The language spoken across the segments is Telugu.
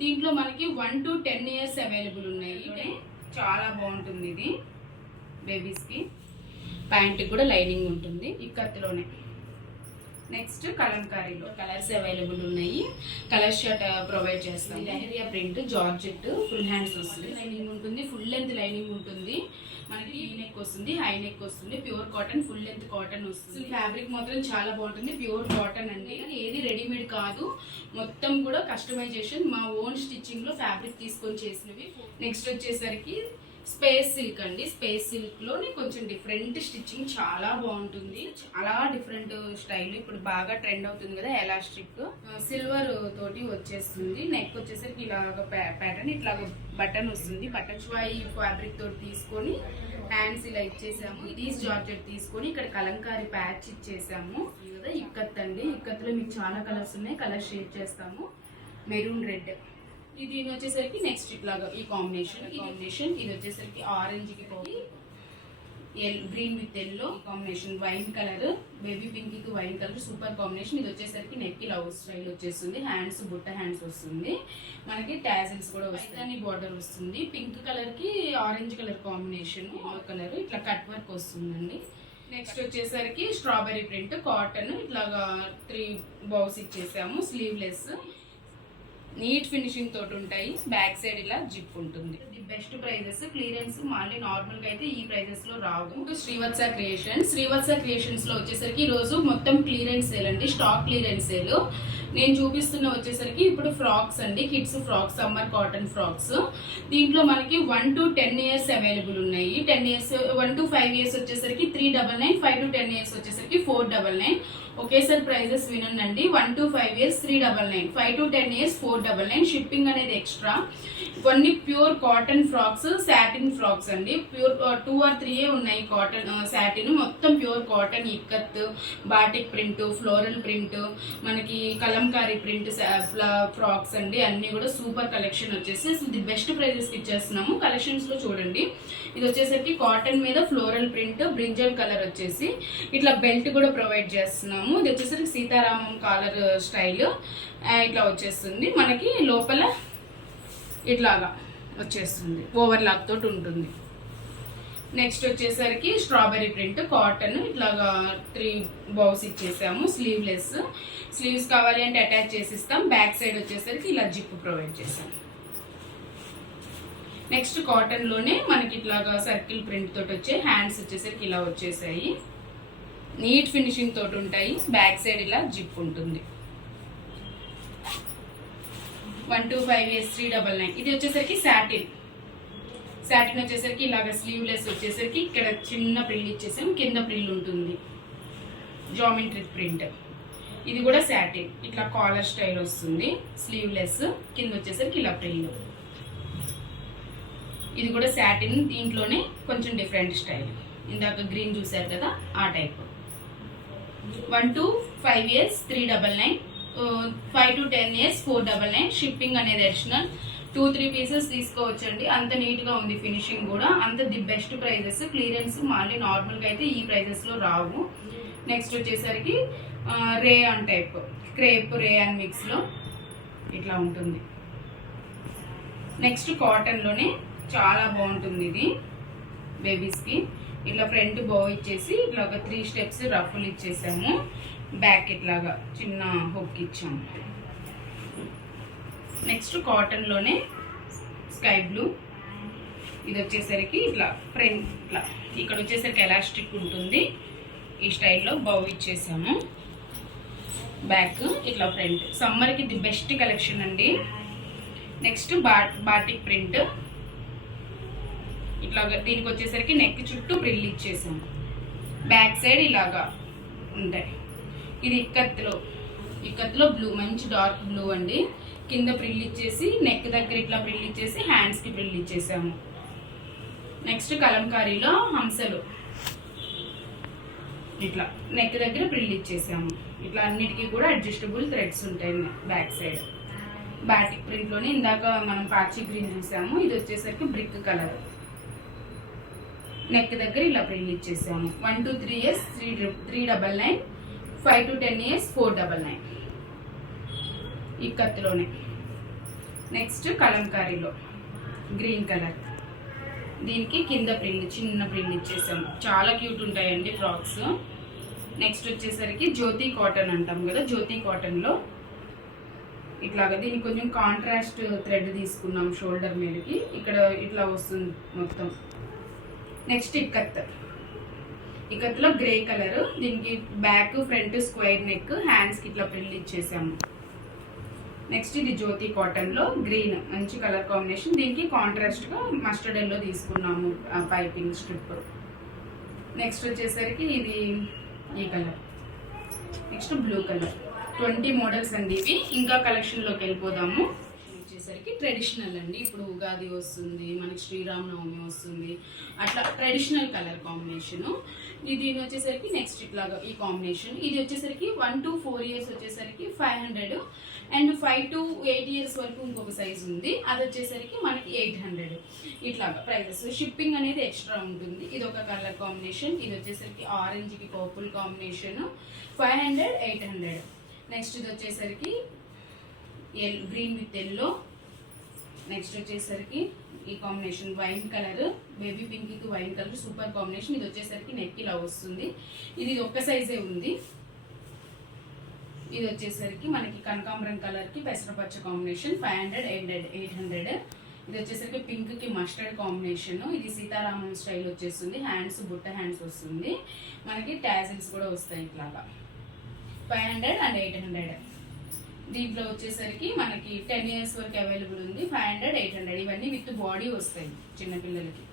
దీంట్లో మనకి 1 to 10 years అవైలబుల్ ఉన్నాయి. చాలా బాగుంటుంది ఇది. బేబీస్కి ప్యాంట్కి కూడా లైనింగ్ ఉంటుంది. ఇక్కత్లోనే నెక్స్ట్ కలంకారీలో కలర్స్ అవైలబుల్ ఉన్నాయి. కలర్ షర్ట్ ప్రొవైడ్ చేస్తాం. Leheriya print georgette full hands వస్తుంది. లైనింగ్ ఉంటుంది, ఫుల్ లెంత్ లైనింగ్ ఉంటుంది. మనకి ఈ నెక్ వస్తుంది, హై నెక్ వస్తుంది. Pure cotton, full length cotton వస్తుంది. ఫ్యాబ్రిక్ మాత్రం చాలా బాగుంటుంది. ప్యూర్ కాటన్ అండి, ఏది రెడీమేడ్ కాదు. మొత్తం కూడా కస్టమైజేషన్, మా ఓన్ స్టిచ్చింగ్ లో ఫ్యాబ్రిక్ తీసుకొని చేసినవి. నెక్స్ట్ వచ్చేసరికి స్పేస్ సిల్క్ అండి. స్పేస్ సిల్క్ లోని కొంచెం డిఫరెంట్ స్టిచ్చింగ్ చాలా బాగుంటుంది. చాలా డిఫరెంట్ స్టైల్ ఇప్పుడు బాగా ట్రెండ్ అవుతుంది కదా. ఎలాస్టిక్ సిల్వర్ తోటి వచ్చేస్తుంది. నెక్ వచ్చేసరికి ఇలాగ ప్యాటర్న్, ఇట్లా బటన్ వస్తుంది. బటన్ ఈ ఫ్యాబ్రిక్ తోటి తీసుకొని హ్యాండ్స్ ఇలా ఇచ్చేసాము. దీస్ జార్జెట్ తీసుకొని ఇక్కడ కలంకారీ ప్యాచ్ ఇచ్చేసాము కదా. ఇక్కత్ అండి, ఇక్కత్లో మీకు చాలా కలర్స్ ఉన్నాయి. కలర్ షేర్ చేస్తాము. మెరూన్ రెడ్ ఇది వచ్చేసరికి నెక్స్ట్ ఇట్లాగా ఈ కాంబినేషన్. ఇది వచ్చేసరికి ఆరెంజ్ కి పోయి green with yellow combination. Wine colour, baby pink కి వైన్ కలర్ సూపర్ కాంబినేషన్. ఇది వచ్చేసరికి నెక్ లవ్ స్టైల్ వచ్చేస్తుంది. హ్యాండ్స్ బుట్ట హ్యాండ్స్ వస్తుంది. మనకి టాజిల్స్ కూడా వస్తాయి. బార్డర్ వస్తుంది. పింక్ కలర్ కి ఆరెంజ్ కలర్ కాంబినేషన్, కలర్ ఇట్లా కట్ వర్క్ వస్తుందండి. నెక్స్ట్ వచ్చేసరికి స్ట్రాబెరీ ప్రింట్ కాటన్, ఇట్లాగా 3 బౌస్ ఇచ్చేసాము. స్లీవ్లెస్, నీట్ ఫినిషింగ్ తోటి ఉంటాయి. బ్యాక్ సైడ్ ఇలా జిప్ ఉంటుంది. The best prices. క్లియరెన్స్ మళ్ళీ నార్మల్ గా అయితే ఈ ప్రైజెస్ లో రావు. శ్రీవత్స క్రియేషన్స్ లో వచ్చేసరికి ఈ రోజు మొత్తం క్లియరెన్స్ సేల్ అండి. Stock clearance sale. నేను చూపిస్తున్న వచ్చేసరికి ఇప్పుడు ఫ్రాక్స్ అండి, kids frocks, summer cotton frocks. దీంట్లో మనకి 1 to 10 years అవైలబుల్ ఉన్నాయి. 10 years 1 to 5 years వచ్చేసరికి 399, 5 to 10 years వచ్చేసరికి 499. ఒకేసారి ప్రైజెస్ వినండి. 1 to 5 years 399, 5 to 10 years 499. Shipping అనేది ఎక్స్ట్రా. కొన్ని pure cotton frocks, satin frocks అండి. ప్యూర్ 2 or 3 ఉన్నాయి. కాటన్ సాటిన్ మొత్తం pure cotton. Ikat, batik print, floral print, మనకి కలంకారీ ప్రింట్ ఫ్రాక్స్ అండి. అన్ని కూడా సూపర్ కలెక్షన్ వచ్చేసి ది బెస్ట్ ప్రైజెస్ ఇచ్చేస్తున్నాము. కలెక్షన్స్ లో చూడండి. ఇది వచ్చేసరికి కాటన్ మీద ఫ్లోరల్ ప్రింట్, బ్రింజల్ కలర్ వచ్చేసి ఇట్లా బెల్ట్ కూడా ప్రొవైడ్ చేస్తున్నాము. ఇది వచ్చేసరికి సీతారామం కాలర్ స్టైల్ ఇట్లా వచ్చేస్తుంది. మనకి లోపల ఇట్లాగా వచ్చేస్తుంది, ఓవర్లాక్ తోటి ఉంటుంది. నెక్స్ట్ వచ్చేసరికి స్ట్రాబెరీ ప్రింట్ కాటన్, ఇట్లాగా 3 బౌస్ ఇచ్చేసాము. స్లీవ్లెస్, స్లీవ్స్ కావాలి అంటే అటాచ్ చేసిస్తాం. బ్యాక్ సైడ్ వచ్చేసరికి ఇలా జిప్ ప్రొవైడ్ చేసాం. నెక్స్ట్ కాటన్ లోనే మనకి ఇట్లాగా సర్కిల్ ప్రింట్ తోటి వచ్చే హ్యాండ్స్ వచ్చేసరికి ఇలా వచ్చేసాయి. నీట్ ఫినిషింగ్ తోటి ఉంటాయి. బ్యాక్ సైడ్ ఇలా జిప్ ఉంటుంది. 1 to 5 years 399. ఇది వచ్చేసరికి సాటిన్ వచ్చేసరికి ఇలాగ స్లీవ్లెస్ వచ్చేసరికి ఇక్కడ చిన్న ప్రిల్ ఇచ్చేసాం. కింద ప్రిల్ ఉంటుంది, జామెట్రిక్ ప్రింట్. ఇది కూడా సాటిన్, ఇట్లా కాలర్ స్టైల్ వస్తుంది. స్లీవ్లెస్, కింద వచ్చేసరికి ఇలా ప్రిల్. ఇది కూడా సాటిన్, దీంట్లోనే కొంచెం డిఫరెంట్ స్టైల్. ఇందాక గ్రీన్ చూసారు కదా, ఆ type. 1 to 5 years 399, 5 to 10 years 499. Shipping అనేది అడిషనల్. 2-3 పీసెస్ తీసుకోవచ్చండి. అంత నీట్ గా ఉంది ఫినిషింగ్ కూడా. అంత ది బెస్ట్ ప్రైజెస్. క్లియరెన్స్ మళ్ళీ నార్మల్ గా అయితే ఈ ప్రైజెస్ లో రావు. నెక్స్ట్ వచ్చేసరికి rayon type, crepe rayon mix లో ఇట్లా ఉంటుంది. నెక్స్ట్ కాటన్ లోనే చాలా బాగుంటుంది ఇది. బేబీస్ కి ఇట్లా ఫ్రంట్ బో ఇచ్చేసి ఇట్లా ఒక 3 steps రఫుల్ ఇచ్చేసాము. బ్యాక్ ఇట్లాగా చిన్న హుక్ ఇచ్చాము. నెక్స్ట్ కాటన్ లోనే స్కై బ్లూ. ఇది వచ్చేసరికి ఇట్లా ఫ్రంట్ ఇట్లా ఇక్కడ వచ్చేసరికి ఎలాస్టిక్ ఉంటుంది. ఈ స్టైల్లో బౌ ఇచ్చేసాము. బ్యాక్ ఇట్లా ఫ్రంట్. సమ్మర్ కి ది బెస్ట్ కలెక్షన్ అండి. Next batik print. ఇట్లాగా దీనికి వచ్చేసరికి నెక్ చుట్టూ ప్రిల్ ఇచ్చేసాం. బ్యాక్ సైడ్ ఇలాగా ఉంటాయి. ఇది ఇక్కత్లో బ్లూ, మంచి డార్క్ బ్లూ అండి. కింద ప్రిల్ ఇచ్చేసి నెక్ దగ్గర ఇట్లా ప్రిల్ ఇచ్చేసి హ్యాండ్స్ కి ప్రిల్ ఇచ్చేసాము. నెక్స్ట్ కలంకారీలో హంసలు ఇట్లా నెక్ దగ్గర ప్రిల్ ఇచ్చేసాము. ఇట్లా అన్నిటికీ కూడా అడ్జస్టబుల్ థ్రెడ్స్ ఉంటాయి బ్యాక్ సైడ్. బాటిక్ ప్రింట్ లోనే ఇందాక మనం పాచి గ్రీన్ చూసాము. ఇది వచ్చేసరికి బ్రిక్ కలర్. నెక్ దగ్గర ఇలా Pril ఇచ్చేసాము. 1 to 3 years 399, 5 to 10 years 499. ఈ కత్తిలోనే నెక్స్ట్ కలంకారీలో గ్రీన్ కలర్, దీనికి కింద ప్రిల్ చిన్న ప్రిల్ ఇచ్చేసాము. చాలా క్యూట్ ఉంటాయండి ఫ్రాక్స్. నెక్స్ట్ వచ్చేసరికి జ్యోతి కాటన్ అంటాం కదా, జ్యోతి కాటన్లో ఇట్లాగా దీనికి కొంచెం కాంట్రాస్ట్ థ్రెడ్ తీసుకున్నాం షోల్డర్ మీదకి, ఇక్కడ ఇట్లా వస్తుంది మొత్తం. నెక్స్ట్ ఇక్కత్లో గ్రే కలర్, దీనికి బ్యాక్ ఫ్రంట్ స్క్వేర్ నెక్, హ్యాండ్స్కి ఇట్లా ప్రిల్ ఇచ్చేసాము. నెక్స్ట్ ఇది జ్యోతి కాటన్లో గ్రీన్, మంచి కలర్ కాంబినేషన్. దీనికి కాంట్రాస్ట్గా మస్టర్డ్ ఎల్లో తీసుకున్నాము పైపింగ్ స్ట్రిప్. నెక్స్ట్ వచ్చేసరికి ఇది ఈ colour. Next blue colour. 20 models అండి ఇవి. ఇంకా కలెక్షన్లోకి వెళ్ళిపోదాము. వచ్చేసరికి ట్రెడిషనల్ అండి. ఇప్పుడు ఉగాది వస్తుంది, మనకి శ్రీరామనవమి వస్తుంది, అట్లా ట్రెడిషనల్ కలర్ కాంబినేషను. ఇది వచ్చేసరికి నెక్స్ట్ ఇట్లాగా ఈ కాంబినేషన్. ఇది వచ్చేసరికి 1 to 4 years వచ్చేసరికి 500, అండ్ 5 to 8 years వరకు ఇంకొక సైజ్ ఉంది, అది వచ్చేసరికి మనకి 800. ఇట్లాగా ప్రైజెస్. షిప్పింగ్ అనేది ఎక్స్ట్రా ఉంటుంది. ఇది ఒక కలర్ కాంబినేషన్. ఇది వచ్చేసరికి ఆరెంజ్కి పర్పుల్ కాంబినేషన్, 500, 800. నెక్స్ట్ ఇది వచ్చేసరికి గ్రీన్ విత్ ఎల్లో. నెక్స్ట్ వచ్చేసరికి ఈ combination wine colour, baby pink కి వైన్ కలర్, సూపర్ కాంబినేషన్. ఇది వచ్చేసరికి నెక్ ఇలా వస్తుంది. ఇది ఒక్క సైజే ఉంది. ఇది వచ్చేసరికి మనకి కనకాంబరం కలర్ కి పెసరపచ్చ కాంబినేషన్, 500, 800. ఇది వచ్చేసరికి పింక్ కి మస్టర్డ్ కాంబినేషన్. ఇది సీతారామం స్టైల్ వచ్చేస్తుంది. హ్యాండ్స్ బుట్ట హ్యాండ్స్ వస్తుంది. మనకి టాజిల్స్ కూడా వస్తాయి ఇట్లాగా. 500 and 800. దీంట్లో వచ్చేసరికి మనకి 10 years వరకు అవైలబుల్ ఉంది. 500, 800 ఇవన్నీ విత్ బాడీ వస్తాయి చిన్నపిల్లలకి.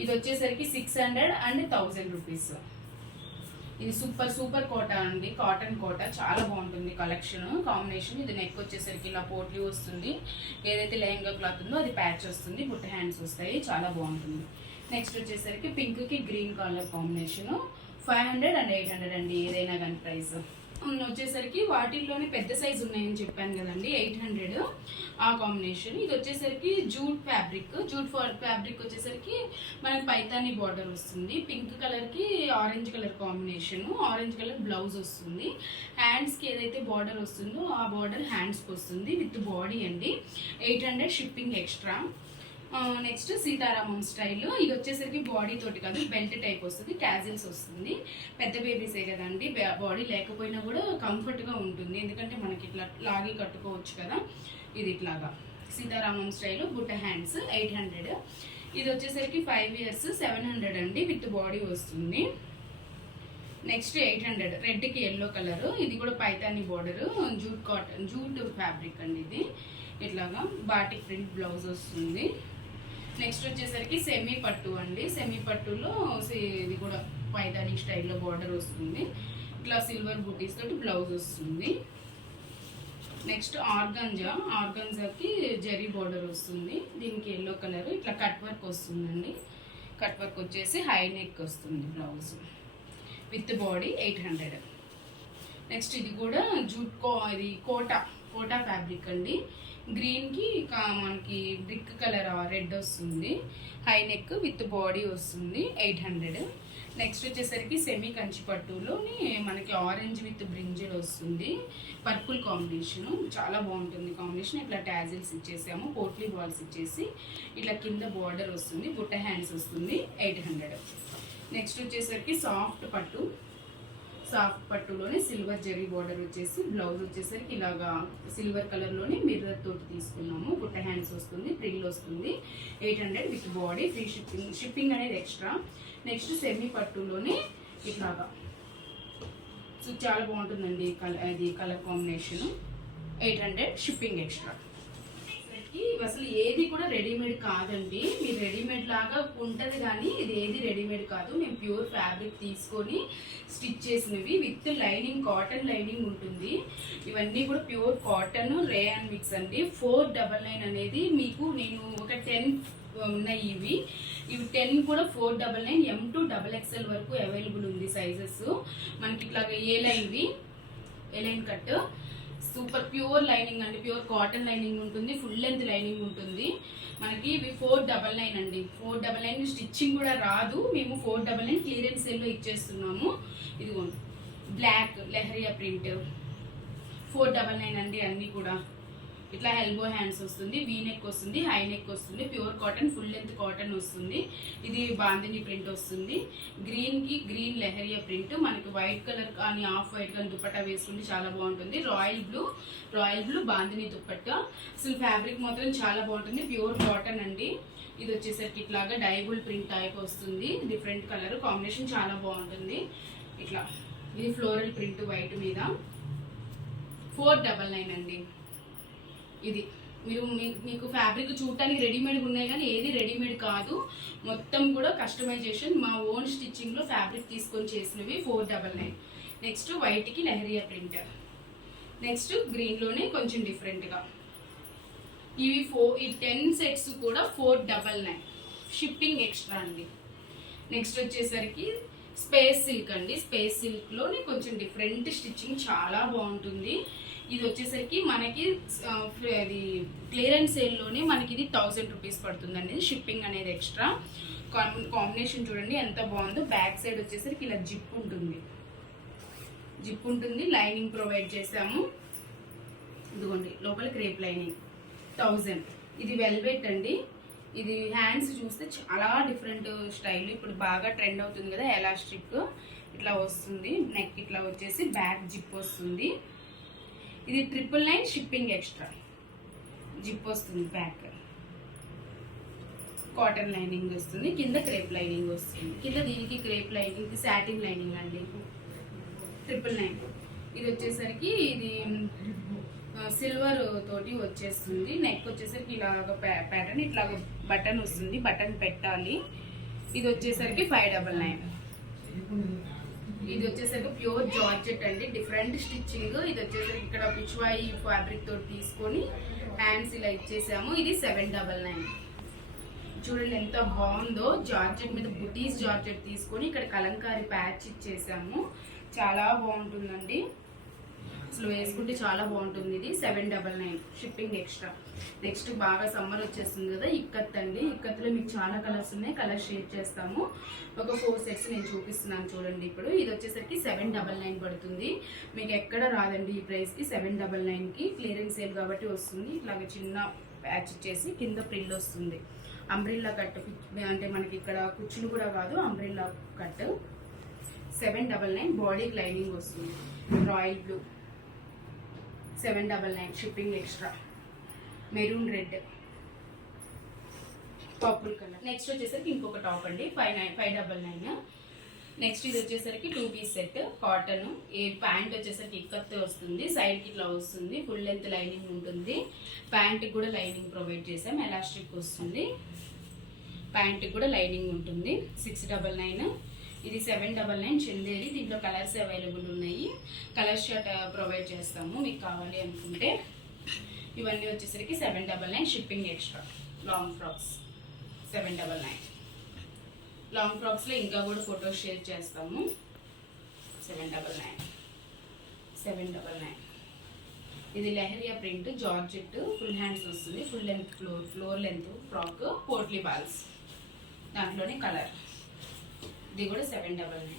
ఇది వచ్చేసరికి 600 and 1000 రూపీస్. ఇది సూపర్ కోటా అండి, కాటన్ కోటా. చాలా బాగుంటుంది కలెక్షన్ కాంబినేషన్. ఇది నెక్ వచ్చేసరికి ఇలా పోట్లీ వస్తుంది. ఏదైతే లెహంగా క్లాత్ ఉందో అది ప్యాచ్ వస్తుంది, బుట్ట హ్యాండ్స్ వస్తాయి. చాలా బాగుంటుంది. నెక్స్ట్ వచ్చేసరికి పింక్ కి గ్రీన్ కలర్ కాంబినేషన్, 500 and 800 అండి ఏదైనా కానీ ప్రైస్. వచ్చేసరికి వాటిల్లోనే పెద్ద సైజ్ ఉన్నాయని చెప్పాను కదండి, 800 ఆ కాంబినేషన్. ఇది వచ్చేసరికి జూట్ ఫ్యాబ్రిక్ వచ్చేసరికి మనకి పైతాని బార్డర్ వస్తుంది. పింక్ కలర్ కి orange colour combination, orange colour blouse వస్తుంది. హ్యాండ్స్ కి ఏదైతే బార్డర్ వస్తుందో ఆ బార్డర్ హ్యాండ్స్ కి వస్తుంది విత్ బాడీ అండి. 800 shipping extra. Next Sita Ramam style. ఇది వచ్చేసరికి బాడీ తోటి కాదు, బెల్ట్ టైప్ వస్తుంది, క్యాజిల్స్ వస్తుంది. పెద్ద బేబీసే కదండి, బాడీ లేకపోయినా కూడా కంఫర్ట్గా ఉంటుంది, ఎందుకంటే మనకి ఇట్లా లాగి కట్టుకోవచ్చు కదా. ఇది ఇట్లాగా సీతారామం స్టైల్, బుట్ట హ్యాండ్స్, 800. ఇది వచ్చేసరికి 5 years, 700 అండి విత్ బాడీ వస్తుంది. నెక్స్ట్ 800 రెడ్ కి ఎల్లో కలర్. ఇది కూడా పైతాని బార్డర్, జూట్ ఫ్యాబ్రిక్ అండి. ఇది ఇట్లాగా బాటిక్ ప్రింట్ బ్లౌజ్ వస్తుంది. నెక్స్ట్ వచ్చేసరికి సెమీ పట్టు అండి. సెమీ పట్టులో ఇది కూడా పైతాని స్టైల్లో బార్డర్ వస్తుంది. ఇట్లా సిల్వర్ బూటీస్ తోటి బ్లౌజ్ వస్తుంది. నెక్స్ట్ ఆర్గంజాకి జరీ బార్డర్ వస్తుంది. దీనికి ఎల్లో కలర్, ఇట్లా కట్ వర్క్ వస్తుందండి. కట్ వర్క్ వచ్చేసి హై నెక్ వస్తుంది బ్లౌజ్ విత్ బాడీ, 800. నెక్స్ట్ ఇది కూడా ఇది కోటా ఫ్యాబ్రిక్ అండి. గ్రీన్ కి మనకి బ్రిక్ కలర్ రెడ్ వస్తుంది. హై నెక్ విత్ బాడీ వస్తుంది, 800. నెక్స్ట్ వచ్చేసరికి సెమీ కంచి పట్టులోని మనకి ఆరెంజ్ విత్ బ్రింజల్ వస్తుంది, పర్పుల్ కాంబినేషన్. చాలా బాగుంటుంది కాంబినేషన్. ఇట్లా టాజిల్స్ ఇచ్చేసాము, పోట్లీ బాల్స్ ఇచ్చేసి ఇట్లా కింద బార్డర్ వస్తుంది, బుట్ట హ్యాండ్స్ వస్తుంది, 800. నెక్స్ట్ వచ్చేసరికి సాఫ్ట్ పట్టులోనే సిల్వర్ జరీ బార్డర్ వచ్చేసి బ్లౌజ్ వచ్చేసరికి ఇలాగా సిల్వర్ కలర్లోనే మిర్రర్ తోటి తీసుకున్నాము. బుట్ట హ్యాండ్స్ వస్తుంది, ప్రిల్ వస్తుంది, 800 విత్ బాడీ. ఫ్రీ షిప్పింగ్ అనేది ఎక్స్ట్రా. నెక్స్ట్ సెమీ పట్టులోనే ఇట్లాగా చాలా బాగుంటుందండి ఇది కలర్ కాంబినేషన్, 800 షిప్పింగ్ ఎక్స్ట్రా. అసలు ఏది కూడా రెడీమేడ్ కాదండి. మీరు రెడీమేడ్ లాగా ఉంటుంది కానీ ఇది ఏది రెడీమేడ్ కాదు. మేము ప్యూర్ ఫ్యాబ్రిక్ తీసుకొని స్టిచ్ చేసినవి విత్ లైనింగ్, కాటన్ లైనింగ్ ఉంటుంది. ఇవన్నీ కూడా ప్యూర్ కాటన్ రేయాన్ మిక్స్ అండి. 499 అనేది మీకు నేను ఒక 10 ఉన్నాయి. ఇవి 10 కూడా 499, M to XXL వరకు అవైలబుల్ ఉంది సైజెస్. మనకి ఇట్లాగా A line cut, super pure lining అండి, ప్యూర్ కాటన్ లైనింగ్ ఉంటుంది, ఫుల్ లెంత్ లైనింగ్ ఉంటుంది. మనకి ఇవి 499 అండి. 499 స్టిచ్చింగ్ కూడా రాదు, మేము 499 క్లియరెన్స్ సేల్లో ఇచ్చేస్తున్నాము. ఇదిగోండి బ్లాక్ లెహరియా ప్రింట్, 499 అండి. అన్నీ కూడా ఇట్లా ఎల్బో హ్యాండ్స్ వస్తుంది, వీ నెక్ వస్తుంది, హై నెక్ వస్తుంది, pure cotton full length cotton వస్తుంది. ఇది బాందిని ప్రింట్ వస్తుంది. గ్రీన్ కి గ్రీన్ లెహరియా ప్రింట్, మనకి వైట్ కలర్ కానీ ఆఫ్ వైట్ కానీ దుపట్టా వేసుకుంటే చాలా బాగుంటుంది. Royal blue bandhani dupatta. అసలు ఫ్యాబ్రిక్ మాత్రం చాలా బాగుంటుంది, ప్యూర్ కాటన్ అండి. ఇది వచ్చేసరికి ఇట్లాగా డైబుల్ ప్రింట్ టైప్ వస్తుంది, డిఫరెంట్ కలర్ కాంబినేషన్ చాలా బాగుంటుంది. ఇట్లా ఇది ఫ్లోరల్ ప్రింట్ వైట్ మీద 499 అండి. ఇది మీకు ఫ్యాబ్రిక్ చూడటానికి రెడీమేడ్ ఉన్నాయి కానీ ఏది రెడీమేడ్ కాదు, మొత్తం కూడా కస్టమైజేషన్ మా ఓన్ స్టిచ్చింగ్ లో ఫ్యాబ్రిక్ తీసుకొని చేసినవి. 499. నెక్స్ట్ వైట్ కి లెహరియా ప్రింట్. నెక్స్ట్ గ్రీన్ లోనే కొంచెం డిఫరెంట్ గా ఇవి ఈ 10 సెట్స్ కూడా 499, షిప్పింగ్ ఎక్స్ట్రా అండి. నెక్స్ట్ వచ్చేసరికి స్పేస్ సిల్క్ అండి. స్పేస్ సిల్క్ లోనే కొంచెం డిఫరెంట్ స్టిచ్చింగ్ చాలా బాగుంటుంది. ఇది వచ్చేసరికి మనకి అది క్లియరెన్స్ సేల్లోనే మనకి ఇది 1000 రూపీస్ పడుతుందండి. షిప్పింగ్ అనేది ఎక్స్ట్రా. కాంబినేషన్ చూడండి ఎంత బాగుందో. బ్యాక్ సైడ్ వచ్చేసరికి ఇలా జిప్ ఉంటుంది, లైనింగ్ ప్రొవైడ్ చేసాము. ఇదిగోండి లోపల క్రేప్ లైనింగ్. 1000. ఇది వెల్వెట్ అండి. ఇది హ్యాండ్స్ చూస్తే చాలా డిఫరెంట్ స్టైల్, ఇప్పుడు బాగా ట్రెండ్ అవుతుంది కదా ఎలాస్టిక్. ఇట్లా వస్తుంది, నెక్ ఇట్లా వచ్చేసి బ్యాక్ జిప్ వస్తుంది. ఇది 999, షిప్పింగ్ ఎక్స్ట్రా. జిప్ వస్తుంది, బ్యాక్ కాటన్ లైనింగ్ వస్తుంది, కింద క్రేప్ లైనింగ్ వస్తుంది. కింద దీనికి క్రేప్ లైనింగ్, ఇది సాటిన్ లైనింగ్ అండి. 999. ఇది వచ్చేసరికి ఇది సిల్వర్ తోటి వచ్చేస్తుంది. నెక్ వచ్చేసరికి ఇలాగ ప్యాటర్న్, ఇట్లా బటన్ వస్తుంది, బటన్ పెట్టాలి. ఇది వచ్చేసరికి 599. ఇది వచ్చేసరికి ప్యూర్ జార్జెట్ అండి, డిఫరెంట్ స్టిచ్చింగ్. ఇది వచ్చేసరికి ఇక్కడ పిచ్వాయి ఫ్యాబ్రిక్ తోటి తీసుకొని హ్యాండ్స్ ఇలా ఇచ్చేసాము. ఇది 799. చూడండి ఎంత బాగుందో. జార్జెట్ మీద బుటీస్ జార్జెట్ తీసుకొని ఇక్కడ కలంకారీ ప్యాచ్ ఇచ్చేసాము, చాలా బాగుంటుందండి. అసలు వేసుకుంటే చాలా బాగుంటుంది. ఇది 799, షిప్పింగ్ ఎక్స్ట్రా. నెక్స్ట్ బాగా సమ్మర్ వచ్చేస్తుంది కదా, ఇక్కత్ అండి. ఇక్కత్లో మీకు చాలా కలర్స్ ఉన్నాయి, కలర్ షేర్ చేస్తాము. ఒక 4 సెట్స్ నేను చూపిస్తున్నాను చూడండి. ఇప్పుడు ఇది వచ్చేసరికి 799 పడుతుంది. మీకు ఎక్కడ రాదండి ఈ ప్రైస్కి. 799కి క్లియరెన్స్ సేల్ కాబట్టి వస్తుంది. ఇట్లాగ చిన్న ప్యాచ్ ఇచ్చేసి కింద ప్రిల్ వస్తుంది. అంబ్రిల్లా కట్ అంటే మనకి ఇక్కడ కుచ్చులు కూడా కాదు, అంబ్రిల్లా కట్. 799, బాడీకి లైనింగ్ వస్తుంది. Royal blue 799, shipping extra. Maroon red, purple colour. Next వచ్చేసరికి ఇంకొక టాప్ అండి, 599. నెక్స్ట్ ఇది వచ్చేసరికి 2 పీస్ సెట్ కాటన్. ఏ ప్యాంట్ వచ్చేసరికి ఇక్కత్ వస్తుంది, సైడ్కి ఇట్లా వస్తుంది, ఫుల్ లెంత్ లైనింగ్ ఉంటుంది. ప్యాంట్కి కూడా లైనింగ్ ప్రొవైడ్ చేసాం, ఎలాస్టిక్ వస్తుంది. ప్యాంట్కి కూడా లైనింగ్ ఉంటుంది. 699. ఇది 799 చందేరి. దీంట్లో కలర్స్ అవైలబుల్ ఉన్నాయి, కలర్ షర్ట్ ప్రొవైడ్ చేస్తాము మీకు కావాలి అనుకుంటే. ఇవన్నీ వచ్చేసరికి 799, shipping extra. Long frocks 799. Long ఫ్రాక్స్లో ఇంకా కూడా ఫొటోస్ షేర్ చేస్తాము. 799. ఇది leheriya print georgette, full hands వస్తుంది, full length floor length frock, potli balls. దాంట్లోనే కలర్. ఇది కూడా 799.